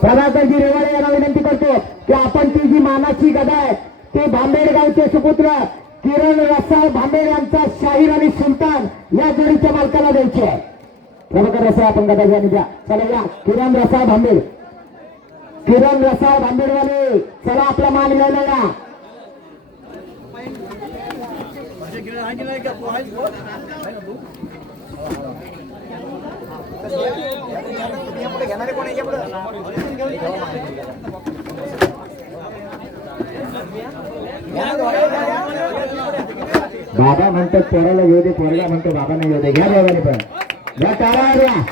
प्रभाकरजी रेवाडे यांना विनंती करतो की आपण ती जी मानाची गदा आहे ते भांबेडगावचे सुपुत्र किरण रसाळ भांबेड यांचा शाहीर आणि सुलतान या जोडीच्या मालकाला द्यायची आहे. प्रभाकर रसाळ आपण गदा घ्या द्या चला या. किरण रसाळ भांबेड. किरण रसाळ भांबेडवाले चला आपला माल घ्यायला या. बाबा म्हणतात पोराला येऊ दे पोरला म्हणतो बाबा नाही येऊ दे. घ्या दोघांनी पण. घ्या तारा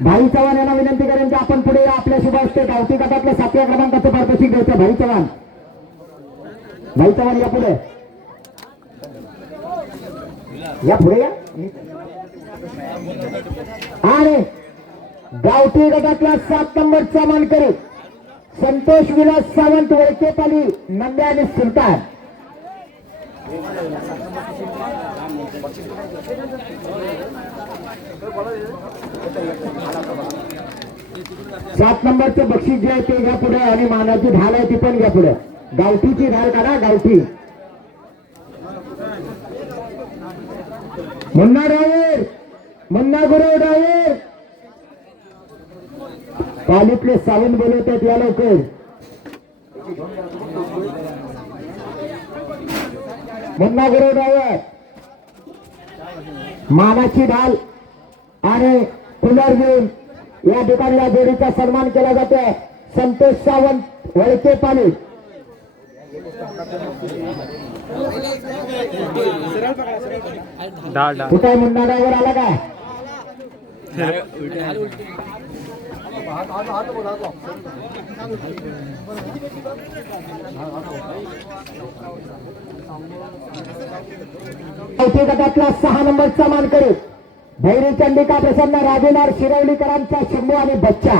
भाई चव्हाण यांना विनंती करेन की आपण पुढे आपल्या शुभ असते गावठी गटातल्या सातव्या क्रमांकाचं पारितोषिक द्यायचं. भाई चव्हाण. भाई चव्हाण या पुढे. या पुढे या. आणि गावठी गटातला सात नंबरचा मानकरी संतोष विलास सावंत वळकेपाली नंद्या आणि सुलतान. सात नंबरचं बक्षीस जे आहे ते घ्या पुढे आणि मानाची ढाल आहे ती पण घ्या पुढे. गावठीची ढाल करा गावठी. मुन्ना ड्रायव्हर मुन्ना गुरव ड्रायव्हर पालीतले सावंत बोलवतात या लवकर. मुन्ना गुरव ड्रायव्हर मानाची ढाल आणि कुलर घेऊन या ठिकाणी या जोडीचा सन्मान केला जातोय. संतोष सावंत वळके पाली डाळ डाळ कुठे मुन्ना ड्रायव्हर आला काय चौथी गटातला सहा नंबरचा मानकरी भैरी चंडिका प्रसन्न राजेनार शिरवलीकरांचा शंभू आणि बच्चा.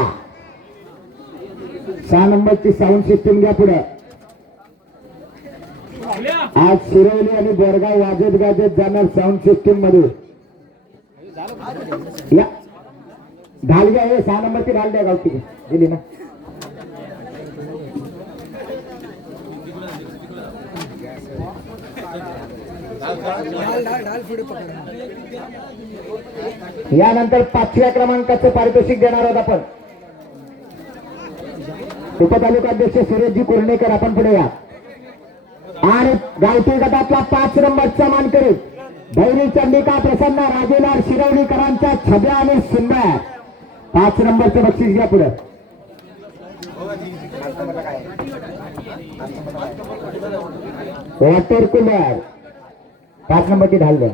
सहा नंबरची साऊंड सिस्टीम घ्या पुढे. आज शिरवली आणि बोरगाव वाजत गाजत जाणार साऊंड सिस्टीममध्ये. या. ढाल हे सहा नंबरची ढाल द्या गावठी दिली ना. यानंतर पाचव्या क्रमांकाचं पारितोषिक देणार आहोत आपण. उपतालुकाध्यक्ष सुरेशजी कुर्णेकर आपण पुढे या. आणि गावठी गटातला पाच नंबरचा मानकरी भैरी चंडिका प्रसन्न राजेलाल शिरवलीकरांचा छब्या आणि सुंदर पाच नंबरचं बक्षीस घ्या पुढे. Water cooler. पाच नंबरची ढाल द्या.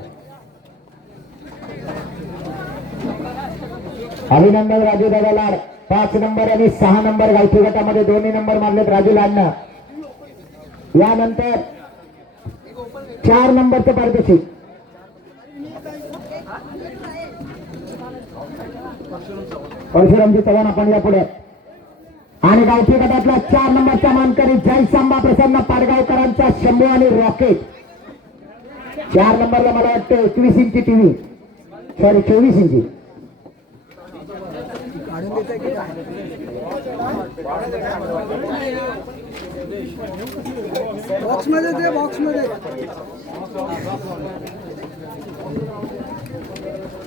अभिनंदन राजू दादा लाड पाच नंबर आणि सहा नंबर गावठी गटामध्ये दोन्ही नंबर मारलेत राजू लाडनं. यानंतर चार नंबरचं पारितोषिक. परशुरामजी चव्हाण आपण या पुढे. आणि गावठी गटातला चार नंबरचा मानकरी जय सांबा प्रसन्न पाडगावकरांचा शंभू आणि रॉकेट. चार नंबरला मला वाटतं एकवीस इंची टीव्ही. सॉरी चोवीस इंची. बॉक्समध्ये दे बॉक्समध्ये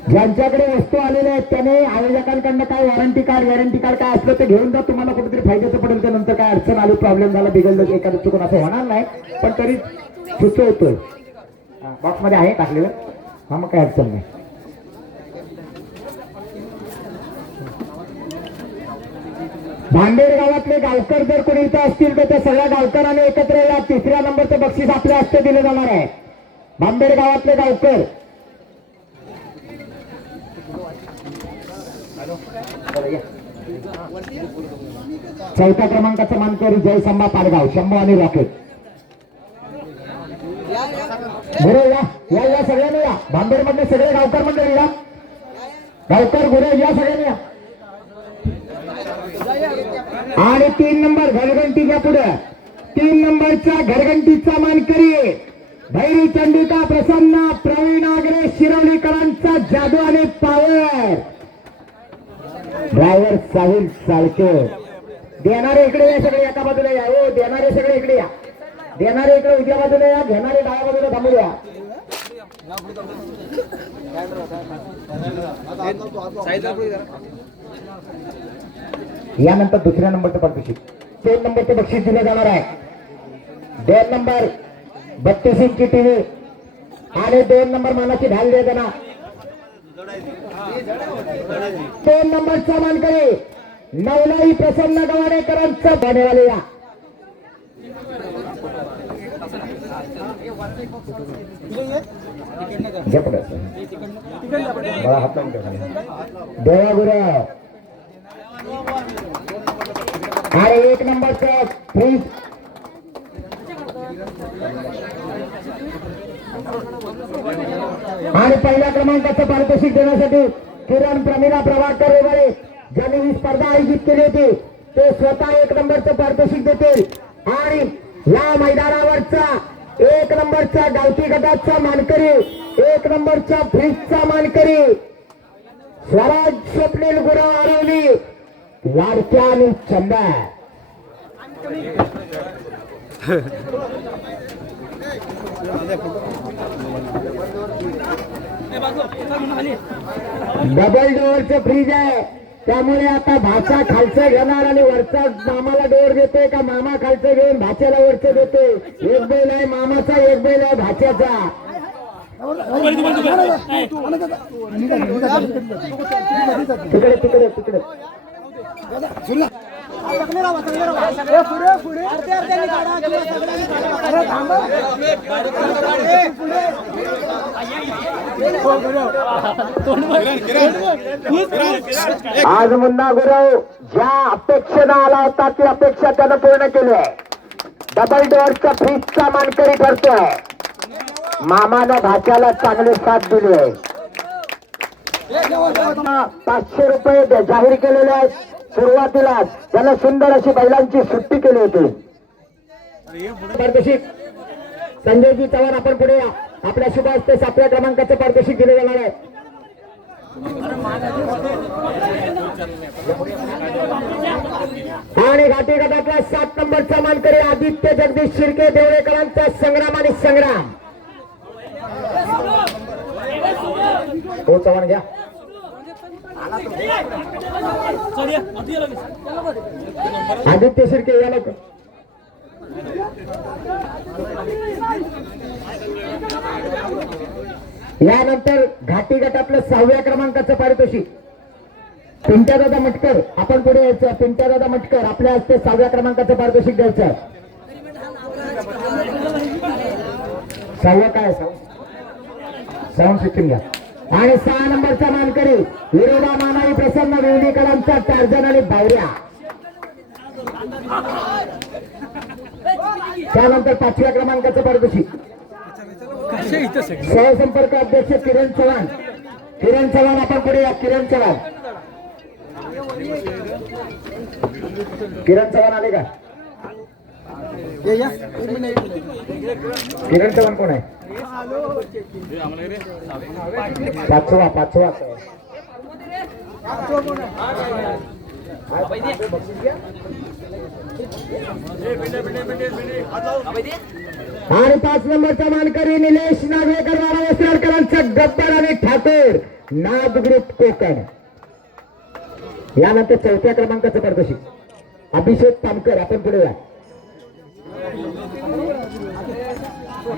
ज्यांच्याकडे वस्तू आलेल्या आहेत त्याने आयोजकांकडनं काय वॉरंटी कार्ड वॉरंटी कार्ड काय असलं ते घेऊन जा तुम्हाला कुठेतरी फायद्याचं पडेल त्यानंतर काय अडचण आली प्रॉब्लेम झाला बिघडलं एखादं चुकून असं होणार नाही. पण तरी सुचवतोय. बॉक्समध्ये आहे टाकलेलं. हा मग काय अडचण नाही. भांडेर गावातले गावकर जर कोणी इथं असतील तर त्या सगळ्या गावकरांनी एकत्र या तिसऱ्या नंबरचं बक्षीस आपल्या हस्ते दिलं जाणार आहे. भांबेड गावातले गावकर. चौथ्या क्रमांकाचा मानकरी जयसंबा पाडगाव शंभू आणि रॉकेट. गुरे या या या सगळ्यांनी या. भांबेड मधले सगळे गावकर मंडळी या. गावकर गुरे या सगळ्यांनी या. आणि तीन नंबर घरघंटीच्या पुढे. तीन नंबरचा घरघंटीचा मानकरी भैरी चंडिका प्रसन्न प्रवीण आगरे शिरवलीकरांचा जादू आणि पावर ड्रायव्हर साहिल साळके. देणारे इकडे या सगळे एका बाजूला या. हो देणारे सगळे इकडे या. देणारे इकडे उजव्या बाजूला या घेणारे डाव्या बाजूला थांबू या. यानंतर दुसऱ्या नंबरचं पारितोषिक दोन नंबरचं बक्षीस दिलं जाणार आहे. दोन नंबर बत्तीस इंची टीव्ही आणि दोन नंबर मानाची ढाल दे त्यांना दोन नंबरचा मानकरी नवलाई प्रसन्न गवाडेकरांचा बनेवाले या. देवागुरा अरे एक नंबरचं प्लीज आणि पहिल्या क्रमांकाचं पारितोषिक देण्यासाठी किरण प्रमिला प्रभाकर वगैरे ज्यांनी ही स्पर्धा आयोजित केली होती ते स्वतः एक नंबरचं पारितोषिक देतील. आणि या मैदानावरचा एक नंबरचा गावठी गटाचा मानकरी एक नंबरच्या फ्रीजचा मानकरी स्वराज स्वप्नील गुरव आरवली लाडक्या आणि चंदा डबल डोअरचं फ्रीज आहे. त्यामुळे आता भाचा खालचं घेणार आणि वरचा मामाला डोअर देतोय का? मामा खालचं घेऊन भाच्याला वरचं देतोय. एक बैल आहे मामाचा एक बैल आहे भाच्याचा. तिकडे तिकडे तिकडे. आज मुन्ना गुरव ज्या अपेक्षेनं आला होता ती अपेक्षा त्यानं पूर्ण केली आहे. डबल डोअरचा फ्रीजचा मानकरी ठरतोय. मामानं भाच्याला चांगली साथ दिली आहे. पाचशे रुपये जाहीर केलेले आहेत. सुरुवातीला त्यानं सुंदर अशी बैलांची सुट्टी केली होती. पारितोषिक. संजयजी चव्हाण आपण पुढे या. आपल्या शुभ ते सातव्या क्रमांकाचे पारितोषिक दिले जाणार आहे आणि घाटी गटातला सात नंबरचा मानकरी आदित्य जगदीश शिर्के देवळेकरांचा संग्राम आणि संग्राम. हो चव्हाण घ्या. आदित्य शिर्के या लोक यानंतर घाटी गटातलं सहाव्या क्रमांकाचं पारितोषिक. पिंट्या दादा मटकर आपण पुढे यायचं. पिंट्या दादा मटकर आपल्या हस्ते सहाव्या क्रमांकाचं पारितोषिक द्यायचं सहावं काय साऊंड सिस्टीम घ्या. आणि सहा नंबरचा मानकरी विरोधा मानाई प्रसन्न विवडीकरांचा टार्जन आणि बावऱ्या. त्यानंतर पाचव्या क्रमांकाचं पारितोषिक. सहसंपर्क अध्यक्ष किरण चव्हाण. किरण चव्हाण आपण पुढे या. किरण चव्हाण. किरण चव्हाण आले का. किरण चव्हाण कोण आहे? पाचवा पाचवा. आणि पाच नंबरचा मानकरी निलेश नागवेकर बाबा वस्त्राडकरांचा गब्बर आणि ठाकूर नादग्रुप कोकण. यानंतर चौथ्या क्रमांकाचं प्रदर्शित अभिषेक पामकर आपण पुढे या.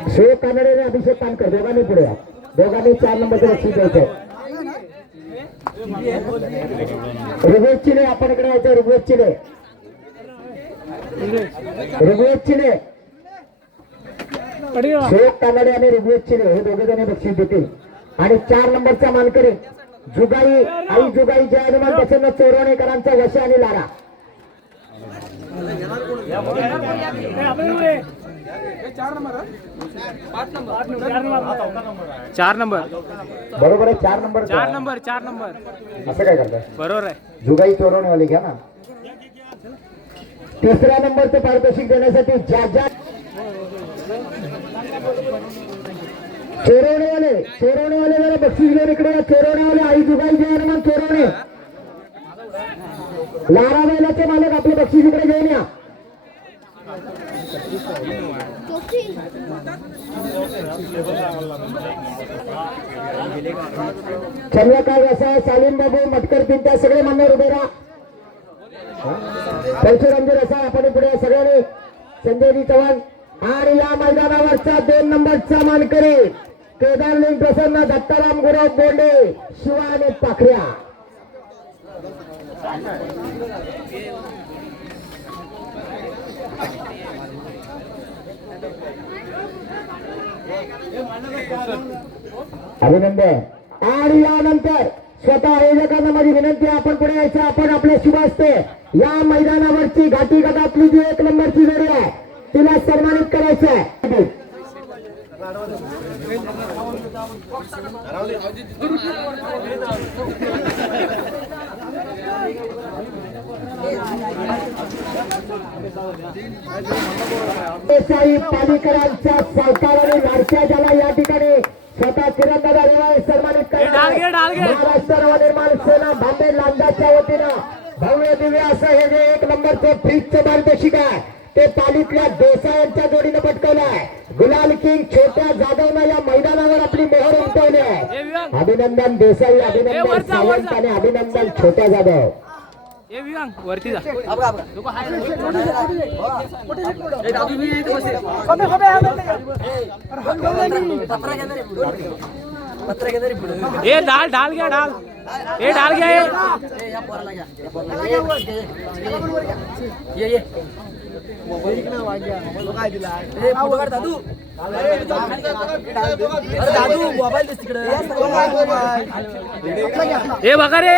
शिव कानडे आणि अभिषेक पानकर दोघांनी पुढे या. दोघांनी चार नंबरचं बक्षीस द्यायचं ऋग्वेद चिले आपण इकडे यायचं ऋग्वेद चिले ऋग्वेद चिले शिव कानडे आणि ऋग्वेद चिले हे दोघे जण बक्षीस देतील. आणि चार नंबरचा मानकरी जुगाई आई जुगाई जय हनुमान प्रसन्न चोरवणेकरांचा वश आणि लारा. चार नंबर बरोबर आहे चार नंबर चार नंबर चार नंबर. असं काय करताय? बरोबर आहे. जुगाई चोरवणेवाली घ्या ना. तिसऱ्या नंबरचं पारितोषिक देण्यासाठी ज्या ज्या चोरवणेवाले चोरवणेवाले जरा बक्षीस घेऊन इकडे या. चोरवणेवाले आई जुगाई जे हनुमान चोरवणे. लारा बैलाचे मालक आपले बक्षीस इकडे घेऊन या. चंद्रकांत रसा सालीम बाबू मटकर पिंट्या सगळे मान्यवर उभे राहा. परशुरामजी असा आपण पुढे सगळ्यांनी. संजयजी चव्हाण आणि या मैदानावरचा दोन नंबरचा मानकरी केदारलिंग प्रसन्न दत्ताराम गुरव बोंडे शिवा आणि पाखऱ्या. अभिनंदन. आणि यानंतर स्वतः आयोजकांना माझी विनंती आपण पुढे यायचं आपण आपल्या शुभ असते या मैदानावरची घाटी गटातली जी एक नंबरची जोडी आहे तिला सन्मानित करायचं आहे. देसाई पालिकरांच्या सावकार आणि लाडक्या ज्याला या ठिकाणी स्वतः किरणदादा सन्मानित करणार. महाराष्ट्र नवनिर्माण सेना भांबे लांजाच्या वतीनं भव्य दिव्य असं हे जे एक नंबरचं फ्रीजचं पारितोषिक आहे ते पालीतल्या देसाई यांच्या जोडीनं पटकवलं आहे गुलाल किंग छोट्या जाधवनं या मैदानावर आपली मोहर उमटवली आहे अभिनंदन देसाई अभिनंदन सावंत. आणि अभिनंदन छोट्या जाधव ए विवांग वरती जा। लोक हाय। हाँ। ए दादू मी इथे तो बसे। कमी कमी आहे पत्रा घेणार पुढे पत्रा घेणार पुढे ए डाल डाल घ्या डाल। ए डाल घ्या ए। या पोरला घ्या ये ये ये। ना वाग्या मोबाईल दादू। मोबाइल तो मोबाईल दिस ए बघा रे।